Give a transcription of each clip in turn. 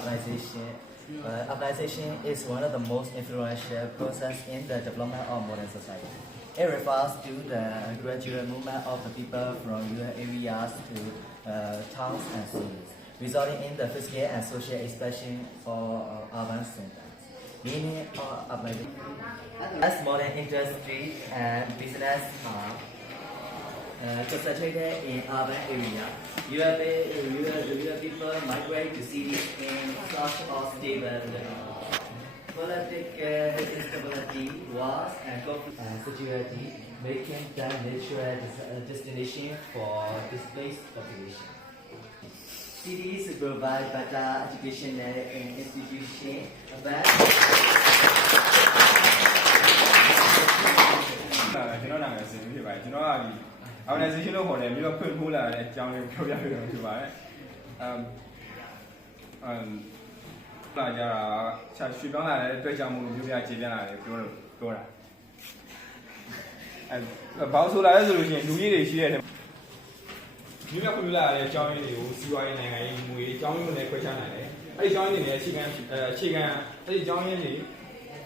urbanization. Urbanization is one of the most influential processes in the development of modern society. It refers to the gradual movement of the people from rural areas to towns and cities, resulting in the physical and social expression of urban centers. Meaning of urbanization. As modern industry and business are concentrated in urban areas, rural people migrate to cities in search of stable living. Political instability, wars, and conflict and security, making them natural destination for displaced population. Cities provide better educational institutions, but organization လို့ခေါ်တယ်ပြီးတော့ဖွင့်ထိုးလာတဲ့အကြောင်းလေးပြောပြပြလို့ဖြစ်ပါတယ်လာကြတာရွှေပြောင်းလာတဲ့အတွက်ကြောင့်မို့လို့မျိုးပြခြေပြန်လာတယ်ပြောတာဘာလို့ဆိုလာလဲဆိုလို့ရှိရင်လူကြီးတွေရှိတဲ့မျိုးပြဖွင့်လာတဲ့အကြောင်းရင်းတွေကိုစီးပွားရေးနိုင်ငံရေးငွေအကြောင်းရင်းတွေနဲ့ခွဲခြားနိုင်တယ်အဲ့ဒီအကြောင်းရင်းတွေနဲ့အခြေခံအဲ့ဒီအကြောင်းရင်းတွေနဲ့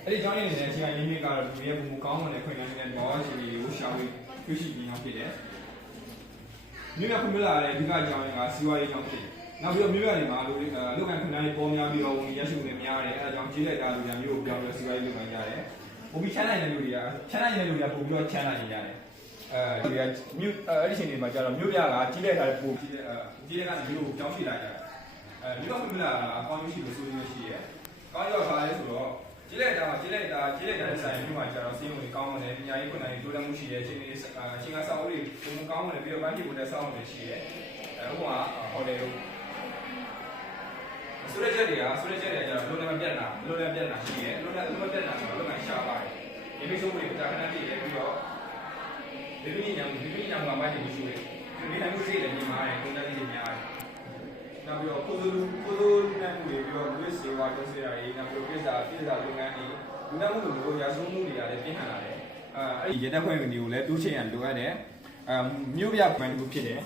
အခြေခံရင်းမြစ်ကတော့လူရဲ့ပုံကောင်းမွန်တဲ့ခွင့်လန်းတဲ့တော့အခြေအနေကိုရှာဖွေတွေ့ရှိပြီးနောက်ဖြစ်တယ်မြို့ရဖွံ့ဖြိုးလာတဲ့အဓိကအကြောင်းရင်းကစီးပွားရေးကြောင့်ဖြစ်တယ်။နောက်ပြီးတော့မြို့ရတွေမှာလုပ်ငန်းခွင်တိုင်းပေါ်များပြီးတော့ဝင်ရရှိမှုတွေများတယ်။အဲဒါကြောင့်ကြီးလိုက်တာလူများမျိုးကိုပြောင်းပြီးစီးပွားရေးလုပ်နိုင်ကြတယ်။ပိုပြီးချမ်းသာတဲ့လူတွေကပိုပြီးတော့ချမ်းသာနေကြတယ်။ဒီကမြို့အဲ့ဒီချိန်တွေမှာကျတော့မြို့ပြကကြီးလိုက်တာပိုကြီးတဲ့ကနေမြို့ကိုပြောင်းပြလိုက်ကြတယ်။မြို့ဖွံ့ဖြိုးလာတာအကောင်းကြီးရှိလို့ဆိုလို့ရှိရဲ။ကောင်းရောခါလဲဆိုတော့ကြီးလိုက်တာတဲ့ဆိုင်မြို့မှာကျတော့စီးဝင်ကောင်းမွန်တယ်ပညာရေးခွင့်နိုင်တိုးတက်မှုရှိတယ်အချိန်ကစောင့်ဦးတွေပုံကောင်းမွန်တယ်ပြီးတော့ဗန်းပြည်ပေါ်တဲ့စောင့်တွေရှိတယ်ဥပမာဟိုတယ်တို့ဆိုရချက်တွေကကျတော့လုံးဝပြတ်တာရှိတယ်လုံးဝပြတ်တာဆိုတော့လုံးဝရှားပါတယ်ဒီမိတ်ဆွေတွေတာခဏပြည့်တယ်ပြီးတော့ဒီမိညာမှာမိုက်နေရှိတယ်ဒီတိုင်းမှုစိတ်လည်းညီမာတယ်ကုန်တက်ကြီးများတယ်နောက်ပြီးတော့ကိုယ်လိုနဲ့မှုတွေပြီးတော့လူ့စေဝါတုံးစေတာတွေနောက်ပြီးတော့ပြည်စာလုပ်ငန်းတွေလူနဲ့မှုတွေရာဇဝမှုတွေကလည်းပြင်းထန်လာတယ်အဲ့ဒီရတဲ့ခွင့်တွေကိုလည်းတိုးချဲ့ရန်လိုအပ်တယ်မြို့ပြပိုင်းတစ်ခုဖြစ်တယ်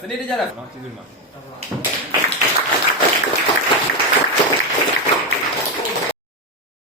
စနစ်တကျတာเนาะကျေးဇူးတင်ပါ